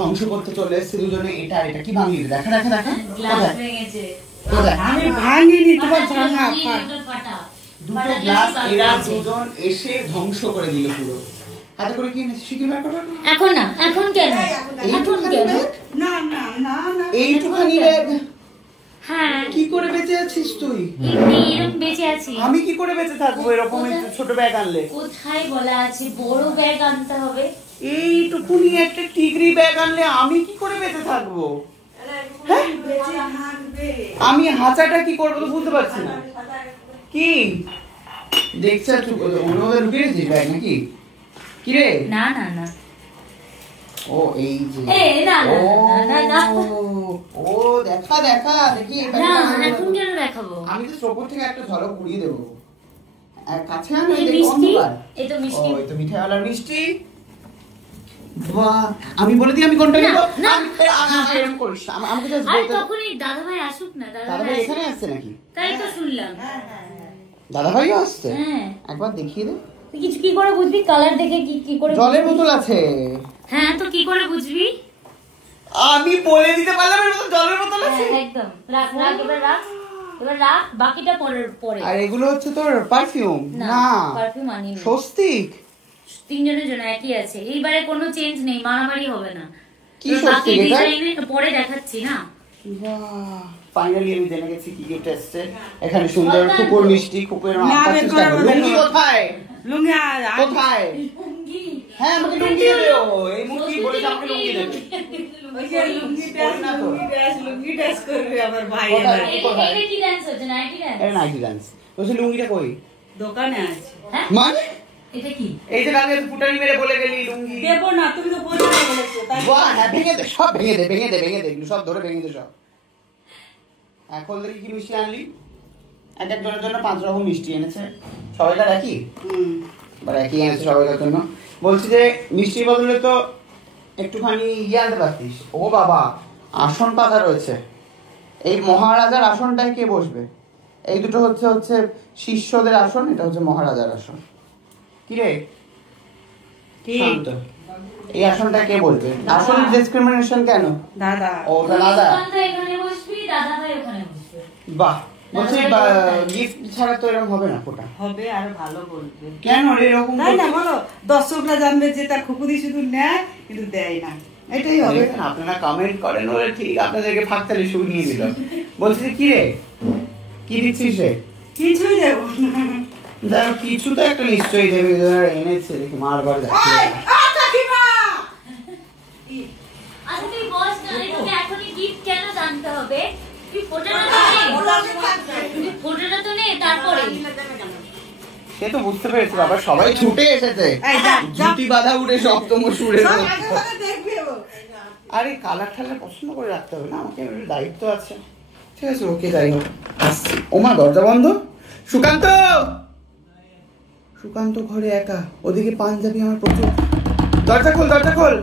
ধ্বংস করতে চলে এসেছে দুজনে। এটা এটা কি ভাঙলি? দেখা দেখা দেখা গ্লাস ভেঙেছে। আমি ভাঙিনি, তোমার ভাঙা দুটো গ্লাস এরা দুজন এসে ধ্বংস করে দিল পুরো। হাতে করে কি এনেছিস? শিখে বের করো। এখন না, এখন কেন? এখন কেন? না না না না, এইটুখানি ব্যাগ। হ্যাঁ, কি করে বেঁচে আছিস তুই? এরকম বেঁচে আছি। আমি কি করে বেঁচে থাকবো এরকম ছোট ব্যাগ আনলে? কোথায় বলা আছে বড় ব্যাগ আনতে হবে? এইটুকুনি একটা টিগরি ব্যাগ আনলে আমি কি করে বেঁচে থাকবো? আমি হাঁচাটা কি করবো তো বুঝতে পারছি না। কি দেখছে ওদের ঢুকিয়েছিস ব্যাগ নাকি? কি রে? না না না, ও এই যে না না না, ও দেখা দেখা দেখি না এখন কেন দেখাবো? আমি তো ওপর থেকে একটা ঝলক ঘুরিয়ে দেবো। কাছে আনো মিষ্টি, এই তো মিষ্টি, ওই তো মিঠাইওয়ালার মিষ্টি। বাহ, আমি বলে দিই আমি কোনটা নেব। না এরকম করিস না, আমাকে জাস্ট আর বলতে। তখনই দাদাভাই আসুক না, দাদাভাই এখানে আসছে নাকি? তাই তো শুনলাম। দাদাভাইও আসছে? হ্যাঁ, একবার দেখিয়ে দে। কিছু কি করে বুঝবি? কালার দেখে কি করে? জলের বোতল আছে। হ্যাঁ, তো কি করে বুঝবি? আমি বলে দিতে পারলাম এর মধ্যে জলের বোতল আছে। একদম রাখ রাখ, এবার রাখ, বাকিটা পরে। আর এগুলো হচ্ছে তোর পারফিউম? না, পারফিউম আনিনি। স্বস্তিক। তিনজনের জন্য একই আছে, এইবারে কোনো চেঞ্জ নেই, মারামারি হবে না। কি স্বস্তিক এটা? পরে দেখাচ্ছি না। বাহ, ফাইনালি আমি জেনে গেছি কি গিফট এসেছে। এখানে সুন্দর কুকুর মিষ্টি, কুকুরের লুঙ্গি কোথায়? লুঙ্গি কোথায়? হ্যাঁ, আমাকে লুঙ্গি দিও। এই মুখি বলেছে আমাকে লুঙ্গি দেবে। ওই যে লুঙ্গি ড্যান্স করবে আমার ভাই। এটা কি ডান্স হচ্ছে? Nighty dance? এটা নাইটি ডান্স। বলছি লুঙ্গিটা কই? দোকানে আছে। হ্যাঁ, মানে এটা কি? এই যে কালকে ফুটানি মেরে বলে গেলি লুঙ্গি দেবো না, তুমি তো বলছো বলেছো তাই। বাহ, হ্যাঁ ভেঙে দে, সব ভেঙে দে, ভেঙে দে, ভেঙে দে, এগুলো সব ধরে ভেঙে দে সব। এখন দেখি কি মিষ্টি আনলি। এক একজনের জন্য 5 রকম মিষ্টি এনেছে। সবাইকার একই? বা একই এনেছে সবাইকার জন্য। বলছি যে মিষ্টির বদলে তো একটুখানি আনতে পারতিস। ও বাবা, আসন পাতা রয়েছে। এই মহারাজার আসনটায় কে বসবে? এই দুটো হচ্ছে শিষ্যদের আসন, এটা হচ্ছে মহারাজার আসন। কি রে শান্ত, এই আসনটা কে বলবে? আসলে ডিসক্রিমিনেশন কেন? দাদা। ও দাদা এখানে বসবি, দাদাভাই ওখানে বসবে। বাহ, বলছি গিফট ছাড়া তো এরকম হবে না। ফোটা হবে, আরো ভালো বলবে। কেন রে এরকম? তাই না বলো, দর্শকরা জানবে যে তার খুকুদি শুধু নেয় কিন্তু দেয় না, এটাই হবে। আপনারা কমেন্ট করেন ওরে, ঠিক আপনাদেরকে ফাঁকতালি শুরু নিয়ে দিল। বলছি কি রে, কি দিচ্ছিস রে? কিছুই দেবো না। কিছু তো একটা নিশ্চয়ই দেবে, এনেছে দেখি মারবার যাচ্ছে। আচ্ছা তুই বস না, তোকে এখনই গিফট কেন জানতে হবে? তুই ফোটাটা তো নেই, তারপরে সে তো বুঝতে পেরেছি বাবা, সবাই ছুটে এসেছে জুতি বাঁধা উঠে সপ্তম সুরে। আরে কালার ঠালার পছন্দ করে রাখতে হবে না, আমাকে দায়িত্ব আছে। ঠিক আছে, ওকে যাই হোক আসছি। ওমা দরজা বন্ধ। সুকান্ত, সুকান্ত ঘরে একা, ওদিকে পাঞ্জাবি আমার প্রচুর। দরজা খোল, দরজা খোল।